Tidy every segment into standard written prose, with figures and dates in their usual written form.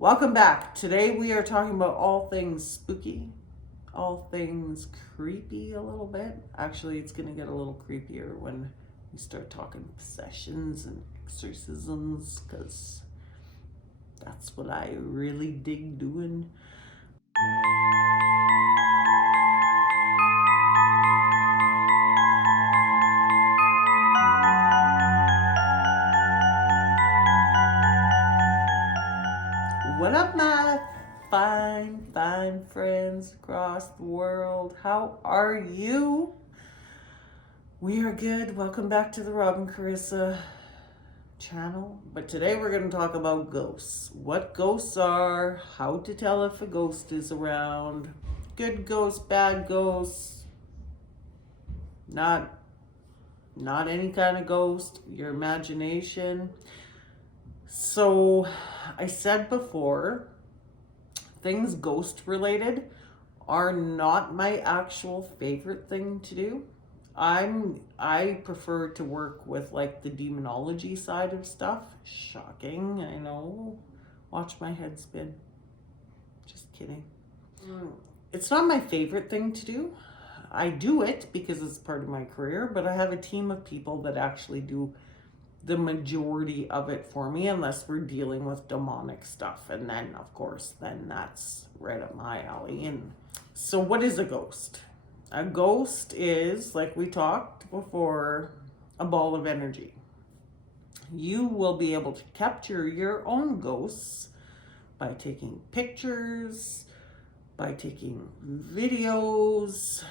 Welcome back. Today we are talking about all things spooky, all things creepy a little bit. Actually, it's going to get a little creepier when we start talking possessions and exorcisms because that's what I really dig doing. What up, my fine friends across the world? How are you? We are good. Welcome back to the Robin Carissa channel. But today we're going to talk about ghosts. What ghosts are, how to tell if a ghost is around, good ghosts, bad ghosts, not any kind of ghost, your imagination. So I said before, things ghost related are not my actual favorite thing to do. I prefer to work with like the demonology side of stuff. Shocking, I know. Watch my head spin. Just kidding. It's not my favorite thing to do. I do it because it's part of my career, but I have a team of people that actually do the majority of it for me, unless we're dealing with demonic stuff. And then, of course, then that's right up my alley. And so, what is a ghost? A ghost is, like we talked before, a ball of energy. You will be able to capture your own ghosts by taking pictures, by taking videos,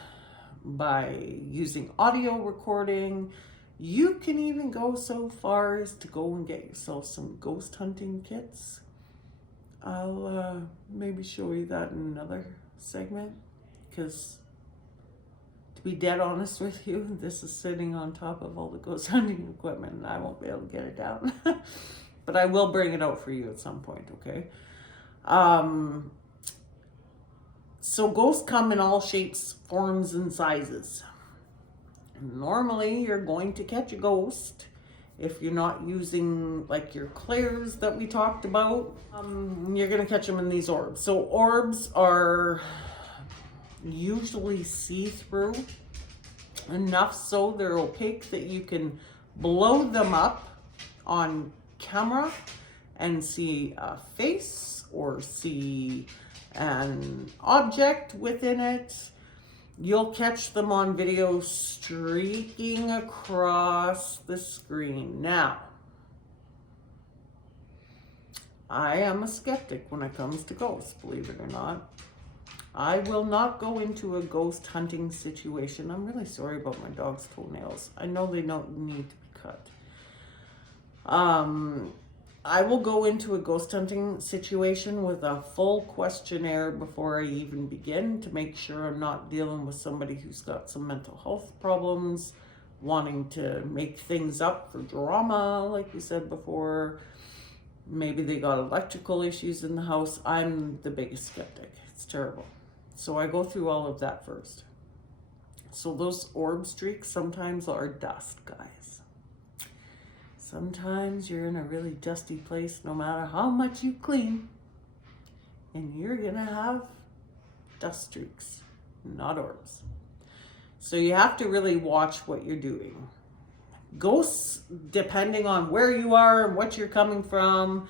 by using audio recording. You can even go so far as to go and get yourself some ghost hunting kits. I'll maybe show you that in another segment, because to be dead honest with you, this is sitting on top of all the ghost hunting equipment and I won't be able to get it down. But I will bring it out for you at some point, okay? So ghosts come in all shapes, forms, and sizes. Normally, you're going to catch a ghost if you're not using like your clairs that we talked about. You're going to catch them in these orbs. So orbs are usually see-through, enough so they're opaque that you can blow them up on camera and see a face or see an object within it. You'll catch them on video streaking across the screen. Now, I am a skeptic when it comes to ghosts, believe it or not. I will not go into a ghost hunting situation. I'm really sorry about my dog's toenails. I know they don't need to be cut. I will go into a ghost hunting situation with a full questionnaire before I even begin to make sure I'm not dealing with somebody who's got some mental health problems, wanting to make things up for drama, like we said before. Maybe they got electrical issues in the house. I'm the biggest skeptic. It's terrible. So I go through all of that first. So those orb streaks sometimes are dust, guys. Sometimes you're in a really dusty place, no matter how much you clean, and you're gonna have dust streaks, not orbs. So you have to really watch what you're doing. Ghosts, depending on where you are and what you're coming from.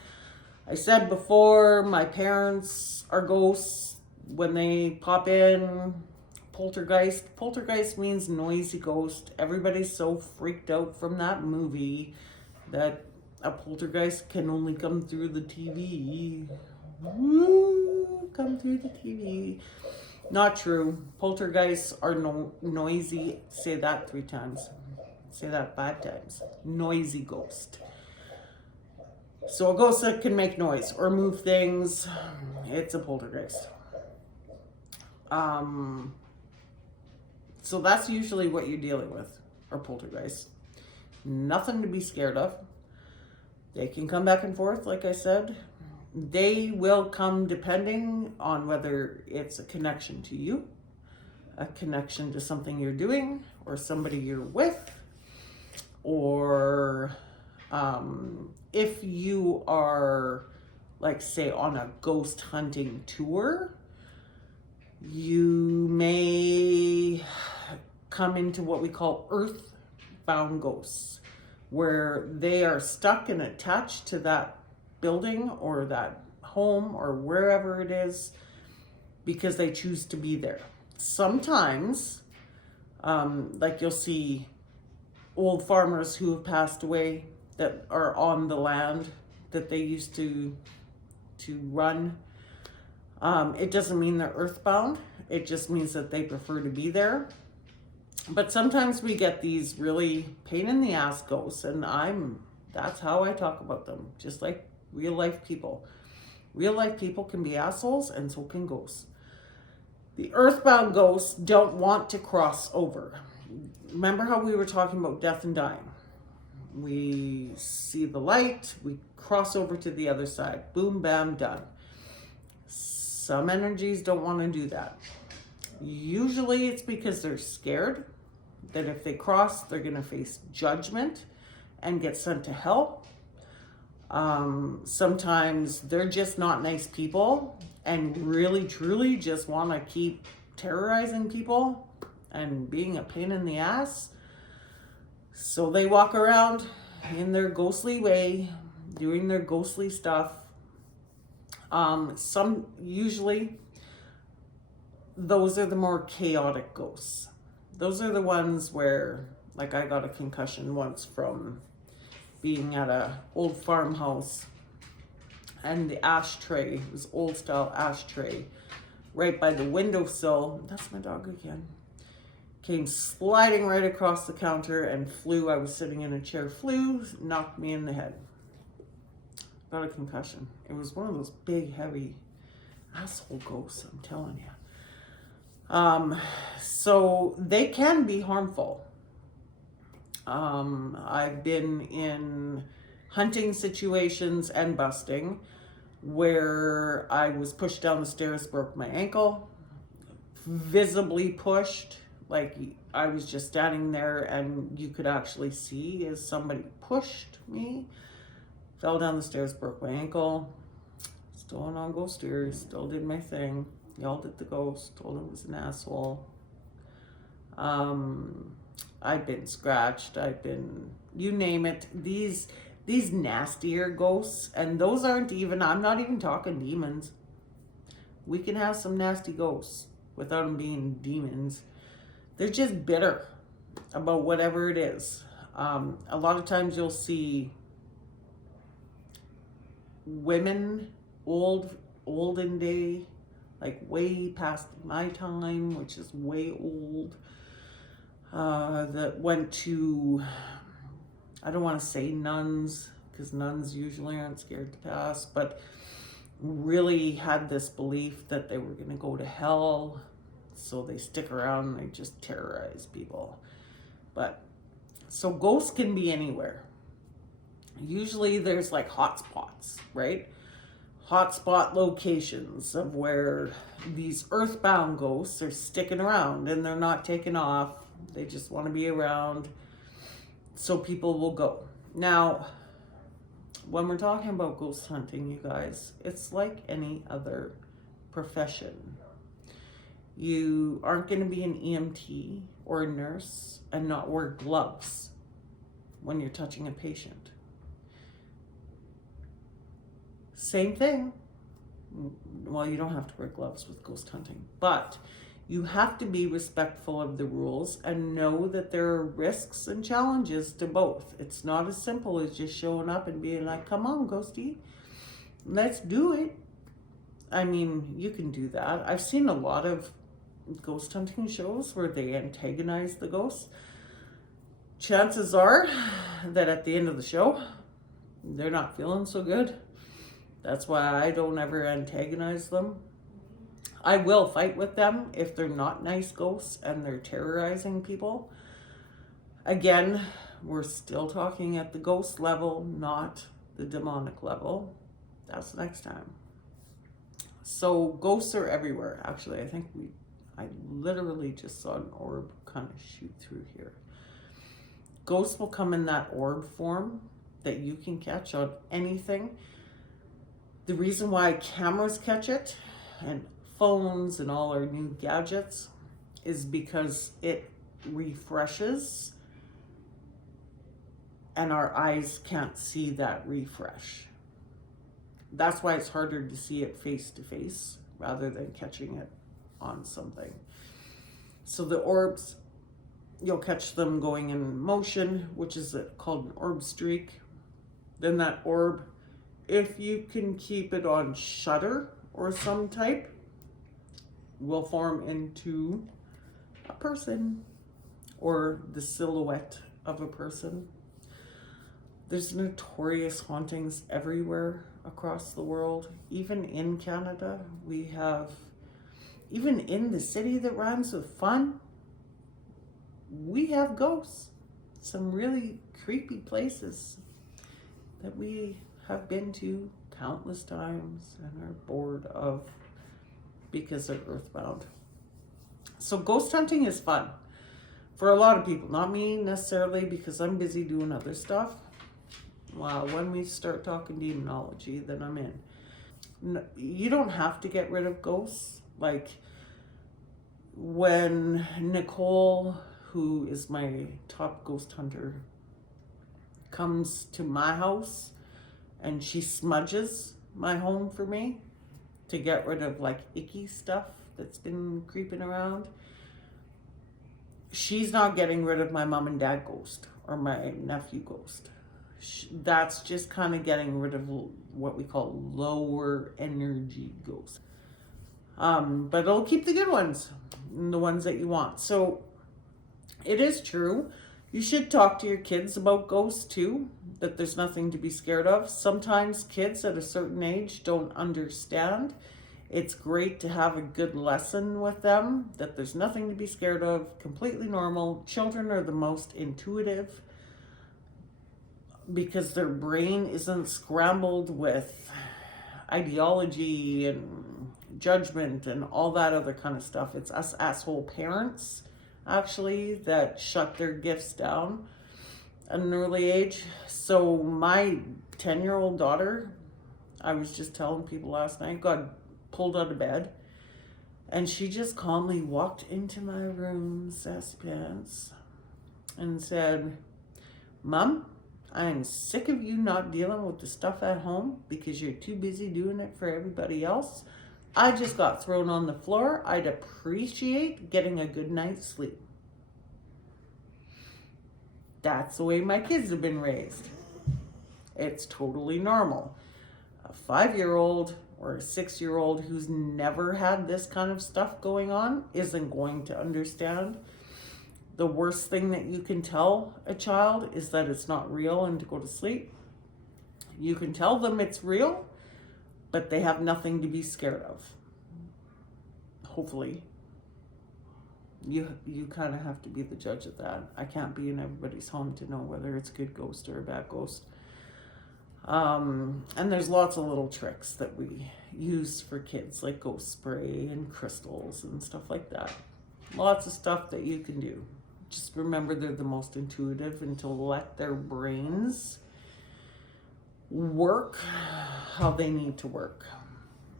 I said before, my parents are ghosts when they pop in. Poltergeist. Poltergeist means noisy ghost. Everybody's so freaked out from that movie that a poltergeist can only come through the TV. Woo, come through the TV. Not true. Poltergeists are noisy. Say that 3 times. Say that 5 times. Noisy ghost. So a ghost that can make noise or move things, it's a poltergeist. So that's usually what you're dealing with, or poltergeists. Nothing to be scared of. They can come back and forth, like I said. They will come depending on whether it's a connection to you, a connection to something you're doing, or somebody you're with, or if you are like say on a ghost hunting tour, you may come into what we call earthbound ghosts, where they are stuck and attached to that building or that home or wherever it is because they choose to be there. Sometimes, like you'll see old farmers who have passed away that are on the land that they used to run. It doesn't mean they're earthbound. It just means that they prefer to be there. But sometimes we get these really pain in the ass ghosts, and that's how I talk about them, just like real life people. Real life people can be assholes, and so can ghosts. The earthbound ghosts don't want to cross over. Remember how we were talking about death and dying? We see the light, we cross over to the other side. Boom, bam, done. Some energies don't want to do that. Usually it's because they're scared that if they cross, they're going to face judgment and get sent to hell. Sometimes they're just not nice people and really, truly just want to keep terrorizing people and being a pain in the ass. So they walk around in their ghostly way, doing their ghostly stuff. Usually those are the more chaotic ghosts. Those are the ones where, like, I got a concussion once from being at a old farmhouse, and the ashtray, it was old style ashtray, right by the windowsill, that's my dog again, came sliding right across the counter and flew. I was sitting in a chair, flew, knocked me in the head. Got a concussion. It was one of those big, heavy asshole ghosts, I'm telling you. So they can be harmful. I've been in hunting situations and busting where I was pushed down the stairs, broke my ankle, visibly pushed, like I was just standing there and you could actually see as somebody pushed me, fell down the stairs, broke my ankle, still went on ghost tours, still did my thing, yelled at the ghost, told him it was an asshole. I've been scratched, I've been, you name it, these nastier ghosts, and those aren't even, I'm not even talking demons. We can have some nasty ghosts without them being demons. They're just bitter about whatever it is. A lot of times you'll see women, olden day, like way past my time, which is way old, that went to, I don't want to say nuns, because nuns usually aren't scared to pass, but really had this belief that they were going to go to hell, so they stick around and they just terrorize people. But so ghosts can be anywhere. Usually there's like hot spots, right? Hotspot locations of where these earthbound ghosts are sticking around and they're not taking off. They just want to be around, so people will go. Now, when we're talking about ghost hunting, you guys, it's like any other profession. You aren't going to be an EMT or a nurse and not wear gloves when you're touching a patient. Same thing. Well, you don't have to wear gloves with ghost hunting, but you have to be respectful of the rules and know that there are risks and challenges to both. It's not as simple as just showing up and being like, come on, ghosty, let's do it. I mean, you can do that. I've seen a lot of ghost hunting shows where they antagonize the ghosts. Chances are that at the end of the show, they're not feeling so good. That's why I don't ever antagonize them. I will fight with them if they're not nice ghosts and they're terrorizing people. Again, we're still talking at the ghost level, not the demonic level. That's next time. So ghosts are everywhere. Actually, I literally just saw an orb kind of shoot through here. Ghosts will come in that orb form that you can catch on anything. The reason why cameras catch it and phones and all our new gadgets is because it refreshes and our eyes can't see that refresh. That's why it's harder to see it face to face rather than catching it on something. So the orbs, you'll catch them going in motion, which is called an orb streak. Then that orb, if you can keep it on shutter or some type, will form into a person or the silhouette of a person. There's notorious hauntings everywhere across the world. Even in Canada, we have, even in the city that rhymes with fun, we have ghosts. Some really creepy places that we have been to countless times and are bored of because they're earthbound. So ghost hunting is fun for a lot of people, not me necessarily, because I'm busy doing other stuff. Wow, when we start talking demonology, then I'm in. You don't have to get rid of ghosts. Like when Nicole, who is my top ghost hunter, comes to my house and she smudges my home for me to get rid of like icky stuff that's been creeping around, she's not getting rid of my mom and dad ghost or my nephew ghost. That's just kind of getting rid of what we call lower energy ghosts. But it'll keep the good ones, the ones that you want. So it is true. You should talk to your kids about ghosts too, that there's nothing to be scared of. Sometimes kids at a certain age don't understand. It's great to have a good lesson with them, that there's nothing to be scared of, completely normal. Children are the most intuitive because their brain isn't scrambled with ideology and judgment and all that other kind of stuff. It's us asshole parents, actually, that shut their gifts down at an early age. So my 10-year-old daughter, I was just telling people last night, got pulled out of bed, and she just calmly walked into my room, sassy pants, and said, "Mom, I am sick of you not dealing with the stuff at home because you're too busy doing it for everybody else. I just got thrown on the floor. I'd appreciate getting a good night's sleep." That's the way my kids have been raised. It's totally normal. A 5-year-old or a 6-year-old who's never had this kind of stuff going on isn't going to understand. The worst thing that you can tell a child is that it's not real and to go to sleep. You can tell them it's real, but they have nothing to be scared of. Hopefully. You kind of have to be the judge of that. I can't be in everybody's home to know whether it's a good ghost or a bad ghost. And there's lots of little tricks that we use for kids, like ghost spray and crystals and stuff like that. Lots of stuff that you can do. Just remember they're the most intuitive, and to let their brains work how they need to work.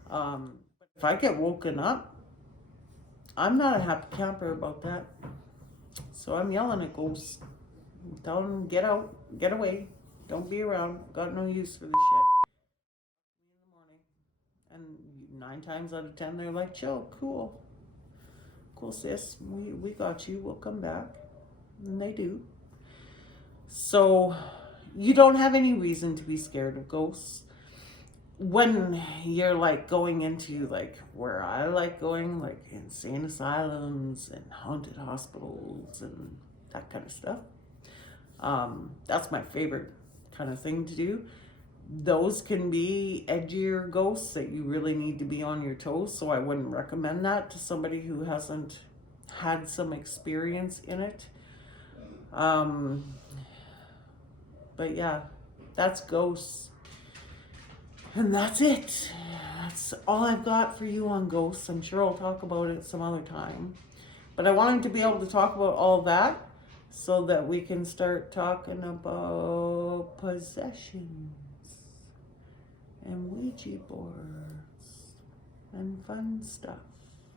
If I get woken up, I'm not a happy camper about that. So I'm yelling at ghosts. Tell them, get out, get away. Don't be around. Got no use for this shit. In the morning. And 9 times out of 10, they're like, chill, cool. Cool, sis. We got you. We'll come back. And they do. So you don't have any reason to be scared of ghosts. When you're like going into like where I like going, like insane asylums and haunted hospitals and that kind of stuff, that's my favorite kind of thing to do. Those can be edgier ghosts that you really need to be on your toes, so I wouldn't recommend that to somebody who hasn't had some experience in it. But yeah, that's ghosts. And that's it. That's all I've got for you on ghosts. I'm sure I'll talk about it some other time. But I wanted to be able to talk about all that so that we can start talking about possessions and Ouija boards and fun stuff.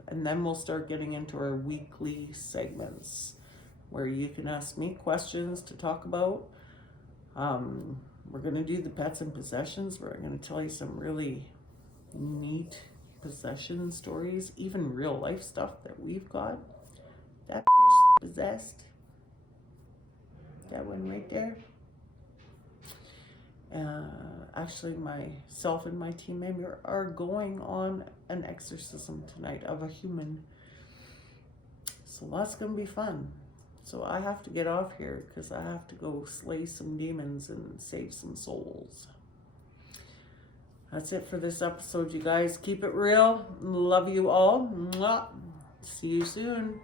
And then we'll start getting into our weekly segments where you can ask me questions to talk about. We're going to do the pets and possessions, where I'm going to tell you some really neat possession stories, even real life stuff that we've got. That bitch possessed. That one right there. Actually, myself and my team member are going on an exorcism tonight of a human. So that's going to be fun. So I have to get off here because I have to go slay some demons and save some souls. That's it for this episode, you guys. Keep it real. Love you all. Mwah. See you soon.